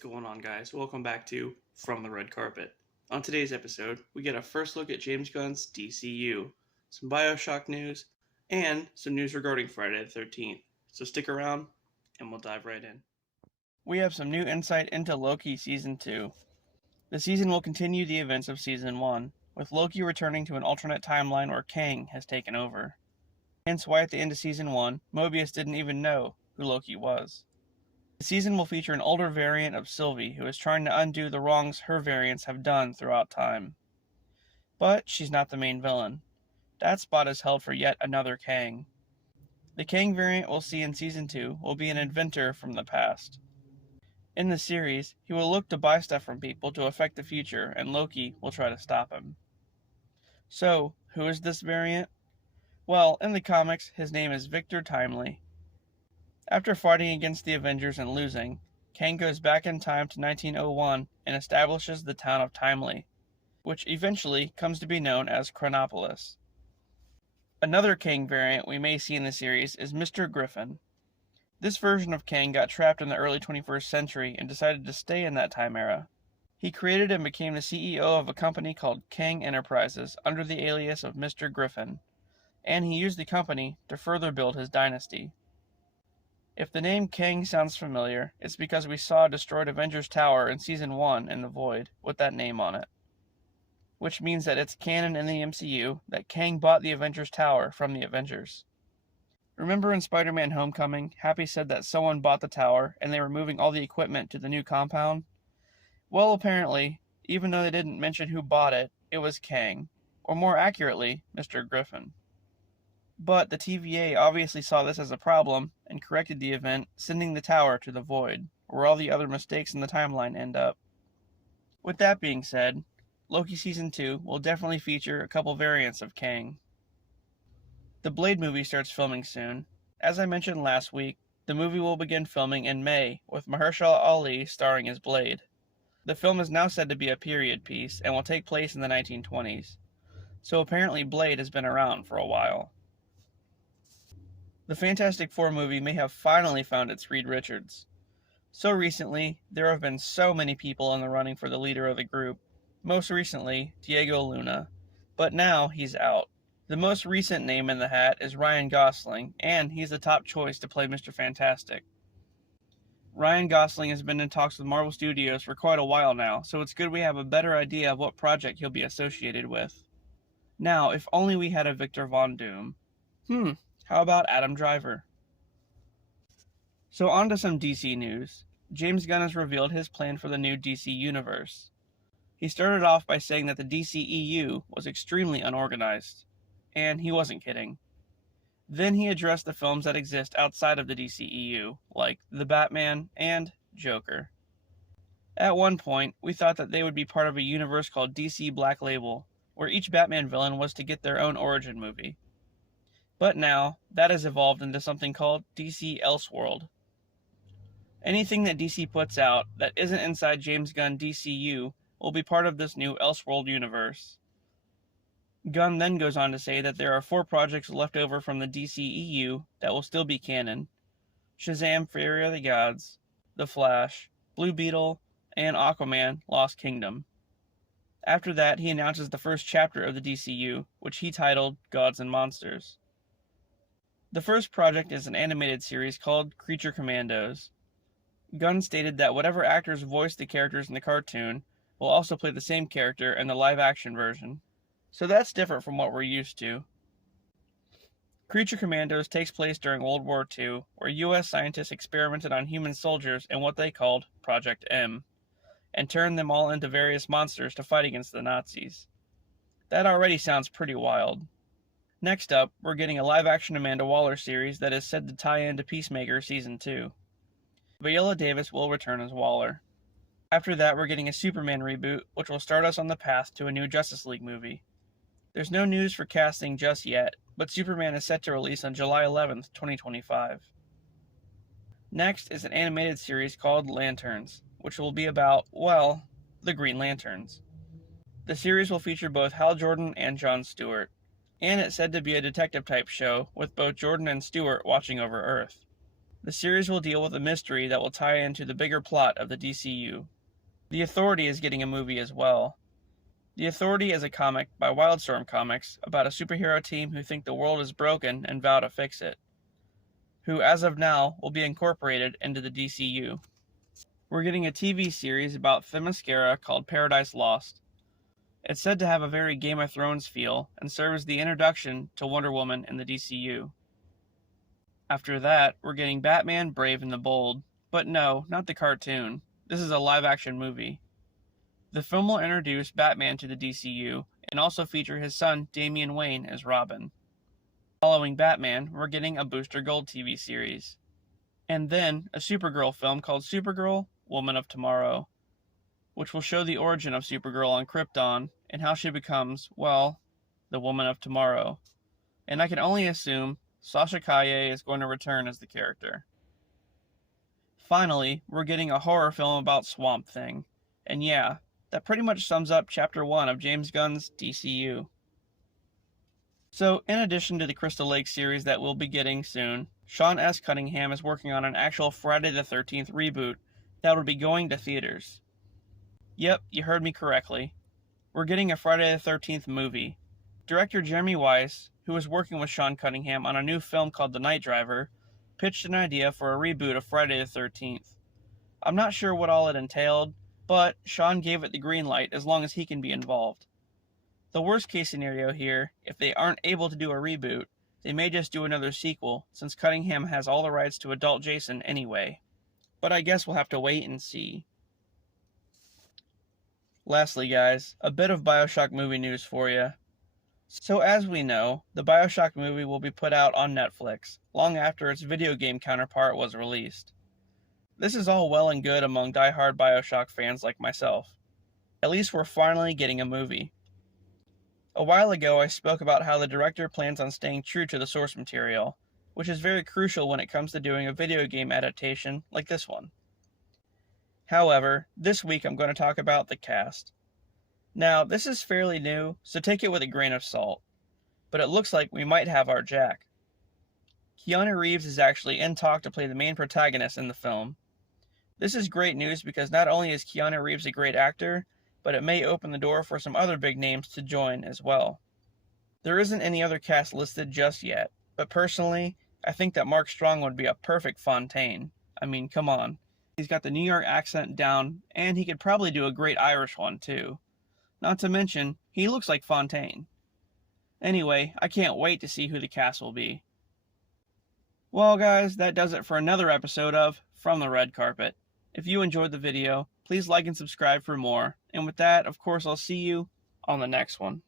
going on, guys? Welcome back to From the Red Carpet. On today's episode, we get a first look at James Gunn's DCU, some BioShock news, and some news regarding Friday the 13th. So stick around, and we'll dive right in. We have some new insight into Loki Season 2. The season will continue the events of Season 1, with Loki returning to an alternate timeline where Kang has taken over. Hence why at the end of Season 1, Mobius didn't even know who Loki was. The season will feature an older variant of Sylvie who is trying to undo the wrongs her variants have done throughout time. But she's not the main villain. That spot is held for yet another Kang. The Kang variant we'll see in Season 2 will be an inventor from the past. In the series, he will look to buy stuff from people to affect the future, and Loki will try to stop him. So, who is this variant? Well, in the comics, his name is Victor Timely. After fighting against the Avengers and losing, Kang goes back in time to 1901 and establishes the town of Timely, which eventually comes to be known as Chronopolis. Another Kang variant we may see in the series is Mr. Griffin. This version of Kang got trapped in the early 21st century and decided to stay in that time era. He created and became the CEO of a company called Kang Enterprises under the alias of Mr. Griffin, and he used the company to further build his dynasty. If the name Kang sounds familiar, it's because we saw a destroyed Avengers Tower in Season 1 in the Void with that name on it. Which means that it's canon in the MCU that Kang bought the Avengers Tower from the Avengers. Remember in Spider-Man Homecoming, Happy said that someone bought the tower and they were moving all the equipment to the new compound? Well, apparently, even though they didn't mention who bought it, it was Kang, or more accurately, Mr. Griffin. But the TVA obviously saw this as a problem and corrected the event, sending the tower to the Void, where all the other mistakes in the timeline end up. With that being said, Loki Season 2 will definitely feature a couple variants of Kang. The Blade movie starts filming soon. As I mentioned last week, the movie will begin filming in May, with Mahershala Ali starring as Blade. The film is now said to be a period piece and will take place in the 1920s, so apparently Blade has been around for a while. The Fantastic Four movie may have finally found its Reed Richards. So recently, there have been so many people in the running for the leader of the group, most recently, Diego Luna, but now he's out. The most recent name in the hat is Ryan Gosling, and he's the top choice to play Mr. Fantastic. Ryan Gosling has been in talks with Marvel Studios for quite a while now, so it's good we have a better idea of what project he'll be associated with. Now, if only we had a Victor Von Doom. How about Adam Driver? So on to some DC news. James Gunn has revealed his plan for the new DC universe. He started off by saying that the DCEU was extremely unorganized. And he wasn't kidding. Then he addressed the films that exist outside of the DCEU, like The Batman and Joker. At one point, we thought that they would be part of a universe called DC Black Label, where each Batman villain was to get their own origin movie. But now, that has evolved into something called DC Elseworld. Anything that DC puts out that isn't inside James Gunn DCU will be part of this new Elseworld universe. Gunn then goes on to say that there are 4 projects left over from the DCEU that will still be canon: Shazam! Fury of the Gods, The Flash, Blue Beetle, and Aquaman Lost Kingdom. After that, he announces the first chapter of the DCU, which he titled Gods and Monsters. The first project is an animated series called Creature Commandos. Gunn stated that whatever actors voice the characters in the cartoon will also play the same character in the live-action version. So that's different from what we're used to. Creature Commandos takes place during World War II, where US scientists experimented on human soldiers in what they called Project M, and turned them all into various monsters to fight against the Nazis. That already sounds pretty wild. Next up, we're getting a live-action Amanda Waller series that is said to tie into Peacemaker Season 2. Viola Davis will return as Waller. After that, we're getting a Superman reboot, which will start us on the path to a new Justice League movie. There's no news for casting just yet, but Superman is set to release on July 11th, 2025. Next is an animated series called Lanterns, which will be about, well, the Green Lanterns. The series will feature both Hal Jordan and Jon Stewart, and it's said to be a detective-type show with both Jordan and Stewart watching over Earth. The series will deal with a mystery that will tie into the bigger plot of the DCU. The Authority is getting a movie as well. The Authority is a comic by Wildstorm Comics about a superhero team who think the world is broken and vow to fix it, who as of now will be incorporated into the DCU. We're getting a TV series about Themyscira called Paradise Lost. It's said to have a very Game of Thrones feel and serve as the introduction to Wonder Woman in the DCU. After that, we're getting Batman Brave and the Bold, but no, not the cartoon. This is a live-action movie. The film will introduce Batman to the DCU and also feature his son Damian Wayne as Robin. Following Batman, we're getting a Booster Gold TV series. And then a Supergirl film called Supergirl, Woman of Tomorrow, which will show the origin of Supergirl on Krypton and how she becomes, well, the Woman of Tomorrow. And I can only assume Sasha Calle is going to return as the character. Finally, we're getting a horror film about Swamp Thing. And yeah, that pretty much sums up Chapter 1 of James Gunn's DCU. So, in addition to the Crystal Lake series that we'll be getting soon, Sean S. Cunningham is working on an actual Friday the 13th reboot that will be going to theaters. Yep, you heard me correctly. We're getting a Friday the 13th movie. Director Jeremy Weiss, who was working with Sean Cunningham on a new film called The Night Driver, pitched an idea for a reboot of Friday the 13th. I'm not sure what all it entailed, but Sean gave it the green light as long as he can be involved. The worst case scenario here, if they aren't able to do a reboot, they may just do another sequel, since Cunningham has all the rights to adult Jason anyway. But I guess we'll have to wait and see. Lastly guys, a bit of BioShock movie news for you. So as we know, the BioShock movie will be put out on Netflix, long after its video game counterpart was released. This is all well and good among die-hard BioShock fans like myself. At least we're finally getting a movie. A while ago I spoke about how the director plans on staying true to the source material, which is very crucial when it comes to doing a video game adaptation like this one. However, this week I'm going to talk about the cast. Now, this is fairly new, so take it with a grain of salt, but it looks like we might have our Jack. Keanu Reeves is actually in talk to play the main protagonist in the film. This is great news because not only is Keanu Reeves a great actor, but it may open the door for some other big names to join as well. There isn't any other cast listed just yet, but personally, I think that Mark Strong would be a perfect Fontaine. I mean, come on. He's got the New York accent down, and he could probably do a great Irish one too. Not to mention, he looks like Fontaine. Anyway, I can't wait to see who the cast will be. Well guys, that does it for another episode of From the Red Carpet. If you enjoyed the video, please like and subscribe for more. And with that, of course, I'll see you on the next one.